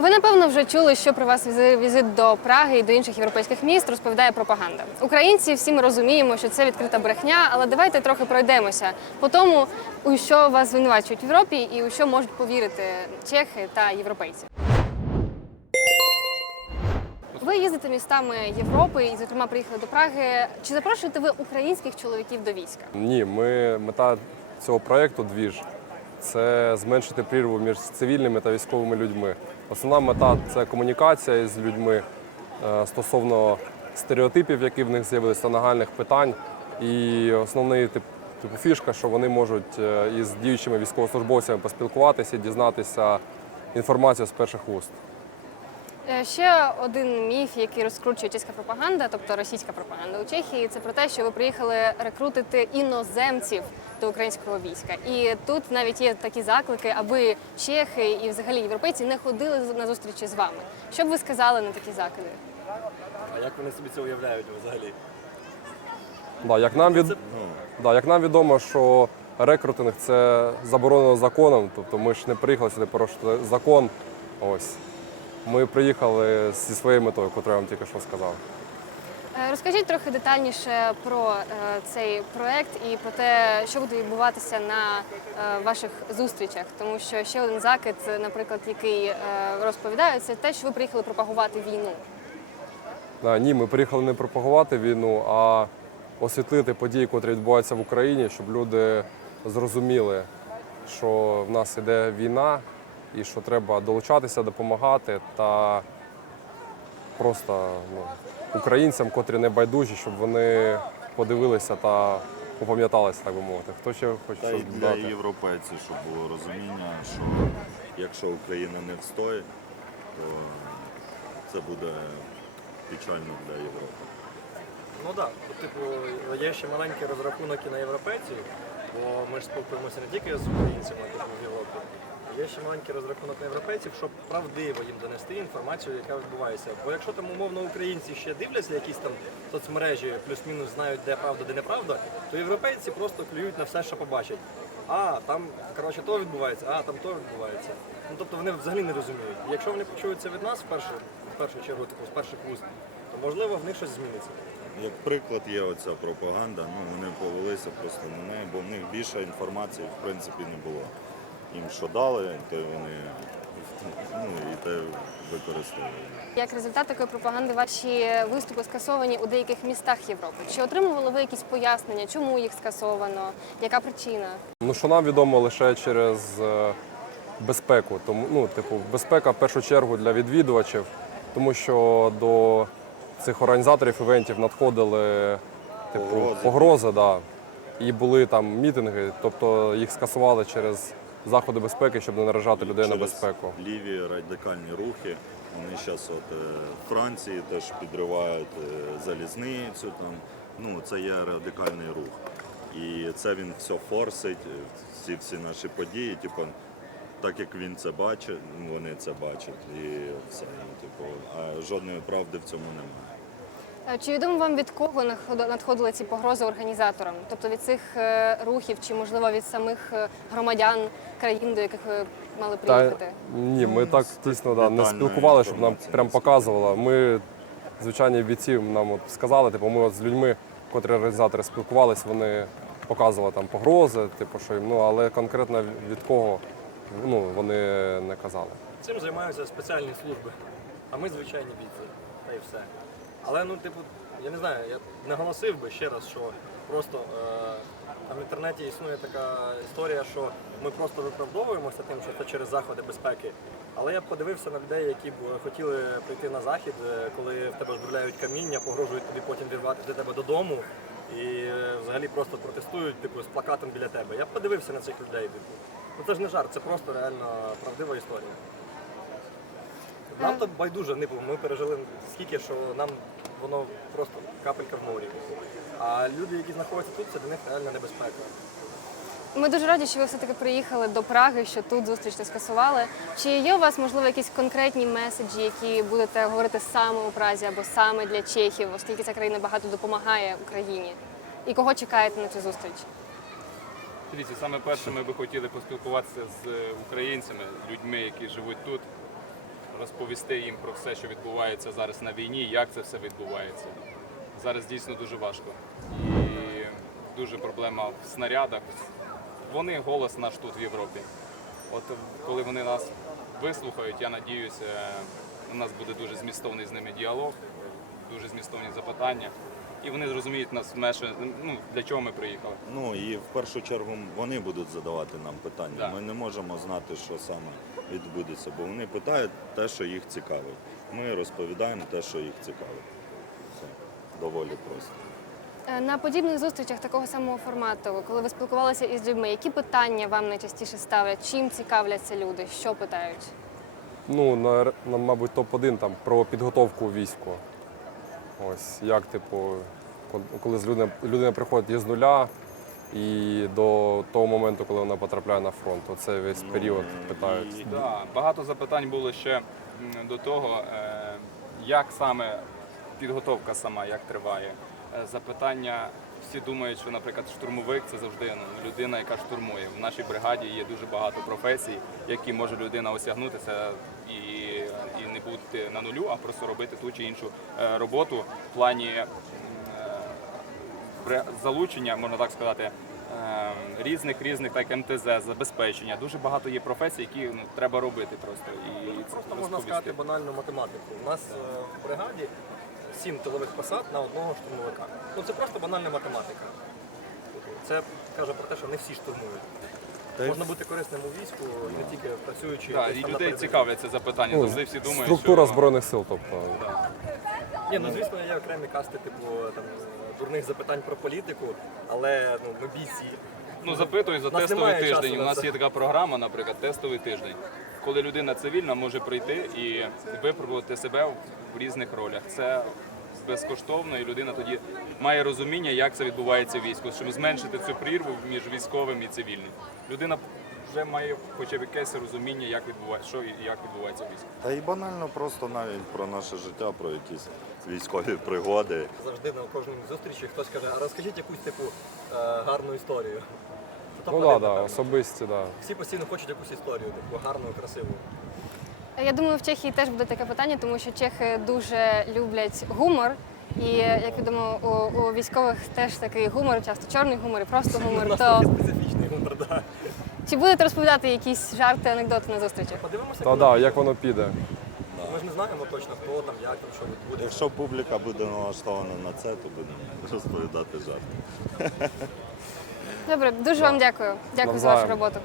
Ви напевно вже чули, що про вас візит до Праги і до інших європейських міст розповідає пропаганда. Українці всі ми розуміємо, що це відкрита брехня, але давайте трохи пройдемося по тому, у що вас звинувачують в Європі і у що можуть повірити чехи та європейці. Ви їздите містами Європи і, зокрема, приїхали до Праги. Чи запрошуєте ви українських чоловіків до війська? Ні, ми мета цього проєкту двіж це зменшити прірву між цивільними та військовими людьми. Основна мета це комунікація з людьми е, стосовно стереотипів, які в них з'явилися, нагальних питань. І основний тип, типу фішка, що вони можуть е, із діючими військовослужбовцями поспілкуватися, дізнатися інформацію з перших вуст. Е, Ще один міф, який розкручує чеська пропаганда, тобто російська пропаганда у Чехії, це про те, що ви приїхали рекрутити іноземців до українського війська. І тут навіть є такі заклики, аби чехи і взагалі європейці не ходили на зустрічі з вами. Що б ви сказали на такі закиди? А як вони собі це уявляють взагалі? Да, як, нам від... да, як нам відомо, що рекрутинг це заборонено законом, тобто ми ж не приїхали сюди порушити закон. Ось. Ми приїхали зі своєю метою, яку я вам тільки що сказав. Е, Розкажіть трохи детальніше про е, цей проект і про те, що буде відбуватися на е, ваших зустрічах. Тому що ще один закид, наприклад, який розповідає, це те, що ви приїхали пропагувати війну. Да, ні, ми приїхали не пропагувати війну, а освітлити події, які відбуваються в Україні, щоб люди зрозуміли, що в нас іде війна і що треба долучатися, допомагати та просто ну, українцям, котрі не байдужі, щоб вони подивилися та попам'яталися, так би мовити. Хто ще хоче Та й для додати? європейців, щоб було розуміння, що якщо Україна не встоїть, то це буде печально для Європи. Ну так, да. типу, є ще маленький розрахунок і на європейців, бо ми ж спілкуємося не тільки з українцями типу, в Європі. Є ще маленький розрахунок на європейців, щоб правдиво їм донести інформацію, яка відбувається. Бо якщо там умовно українці ще дивляться якісь там соцмережі, плюс-мінус знають, де правда, де неправда, то європейці просто клюють на все, що побачать. А, там коротше то відбувається, а там то відбувається. Ну тобто вони взагалі не розуміють. Якщо вони почують це від нас в першу, в першу чергу, типу, з перших вуст, то можливо в них щось зміниться. Як приклад є оця пропаганда, ну вони повелися просто на неї, бо в них більше інформації в принципі не було. Їм що дали, те вони ну, і те використовують. Як результат такої пропаганди, ваші виступи скасовані у деяких містах Європи. Чи отримували ви якісь пояснення, чому їх скасовано? Яка причина? Ну, що нам відомо лише через е, безпеку. Тому, ну, типу, безпека в першу чергу для відвідувачів, тому що до цих організаторів івентів надходили типу, Погрози. погрози, да. і були там мітинги, тобто їх скасували через заходи безпеки, щоб не наражати людей на Через безпеку. Ліві радикальні рухи. Вони зараз от е, в Франції теж підривають е, залізницю. Там. Ну, це є радикальний рух. І це він все форсить, е, всі всі наші події. Типу, так як він це бачить, ну, вони це бачать і все. Ну, типу, а жодної правди в цьому немає. Е, Чи відомо вам від кого надходили ці погрози організаторам? Тобто від цих е, рухів, чи можливо від самих е, громадян країн, до яких ви мали Та, приїхати? ні, ми так дійсно да, не спілкувалися, щоб нам прям не показували. Ми, звичайні бійці, нам от сказали, типу, ми от з людьми, котрі організатори спілкувалися, вони показували там погрози, типу, що їм, ну, але конкретно від кого ну, вони не казали. Цим займаються спеціальні служби, а ми звичайні бійці. Та й все. Але ну, типу, я не знаю, я наголосив би ще раз, що просто е, там в інтернеті існує така історія, що ми просто виправдовуємося тим, що це через заходи безпеки. Але я б подивився на людей, які б хотіли прийти на захід, е, коли в тебе жбурляють каміння, погрожують тобі потім вірватися до тебе додому і е, взагалі просто протестують типу, з плакатом біля тебе. Я б подивився на цих людей. Типу. Ну це ж не жарт, це просто реально правдива історія. Нам то байдуже, типу, ми пережили скільки, що нам воно просто капелька в морі. А люди, які знаходяться тут, це для них реальна небезпека. Ми дуже раді, що ви все-таки приїхали до Праги, що тут зустріч не скасували. Чи є у вас можливо якісь конкретні меседжі, які будете говорити саме у Празі або саме для чехів, оскільки ця країна багато допомагає Україні? І кого чекаєте на цю зустріч? Дивіться, саме перше ми би хотіли поспілкуватися з українцями, людьми, які живуть тут. Розповісти їм про все, що відбувається зараз на війні, як це все відбувається. Зараз дійсно дуже важко. І дуже проблема в снарядах. Вони голос наш тут в Європі. От коли вони нас вислухають, я надіюся, у нас буде дуже змістовний з ними діалог, дуже змістовні запитання. І вони зрозуміють нас меже, ну, для чого ми приїхали. Ну і в першу чергу вони будуть задавати нам питання. Да. Ми не можемо знати, що саме відбудеться, бо вони питають те, що їх цікавить. Ми розповідаємо те, що їх цікавить. Все доволі просто. Е, На подібних зустрічах такого самого формату, коли ви спілкувалися із людьми, які питання вам найчастіше ставлять? Чим цікавляться люди? Що питають? Ну, на, на мабуть, топ-1 там про підготовку війську. Ось як, типу, коли з людина, людина приходить із нуля і до того моменту, коли вона потрапляє на фронт. Оце весь Ну, період питають. Да, багато запитань було ще до того, е, як саме підготовка сама, як триває. Е, Запитання, всі думають, що, наприклад, штурмовик це завжди ну, людина, яка штурмує. В нашій бригаді є дуже багато професій, які може людина осягнутися і, і не бути на нулю, а просто робити ту чи іншу е, роботу в плані е, залучення, можна так сказати, е, різних різних так МТЗ, забезпечення. Дуже багато є професій, які ну, треба робити просто і це Просто можна розповісти. сказати банальну математику. У нас е, в бригаді сім тилових посад на одного штурмовика. Ну це просто банальна математика. Це каже про те, що не всі штурмують. Можна бути корисним у війську, не тільки працюючи. Так, десь і там людей цікавляться запитання. Ну, Завжди всі думають, структура що... Збройних сил, тобто. Ні, ну звісно, є окремі касти, типу там дурних запитань про політику, але ну ми бійці. Ну, запитую за У нас тестовий немає часу тиждень. У нас це. є така програма, наприклад, тестовий тиждень. Коли людина цивільна може прийти і випробувати себе в різних ролях. Це безкоштовно, і людина тоді має розуміння, як це відбувається в війську, щоб зменшити цю прірву між військовим і цивільним. Людина вже має хоча б якесь розуміння, як відбувається, що і як відбувається в війську. Та й банально просто навіть про наше життя, про якісь військові пригоди. Завжди на кожній зустрічі хтось каже, а розкажіть якусь типу е, гарну історію. Ну так, да, напевно. особисті, да. Всі постійно хочуть якусь історію, таку гарну, красиву. Е, Я думаю, в Чехії теж буде таке питання, тому що чехи дуже люблять гумор. І як відомо, у, у військових теж такий гумор, часто чорний гумор і просто У гумор. нас То такий специфічний гумор, да. чи будете розповідати якісь жарти, анекдоти на зустрічах? Подивимося, Та коли да, як воно піде. Ми ж не знаємо точно, хто там, як там, що буде. Якщо публіка буде налаштована на це, то будемо розповідати жарти. Добре, дуже вам дякую. Дякую за вашу Навзаєм. роботу.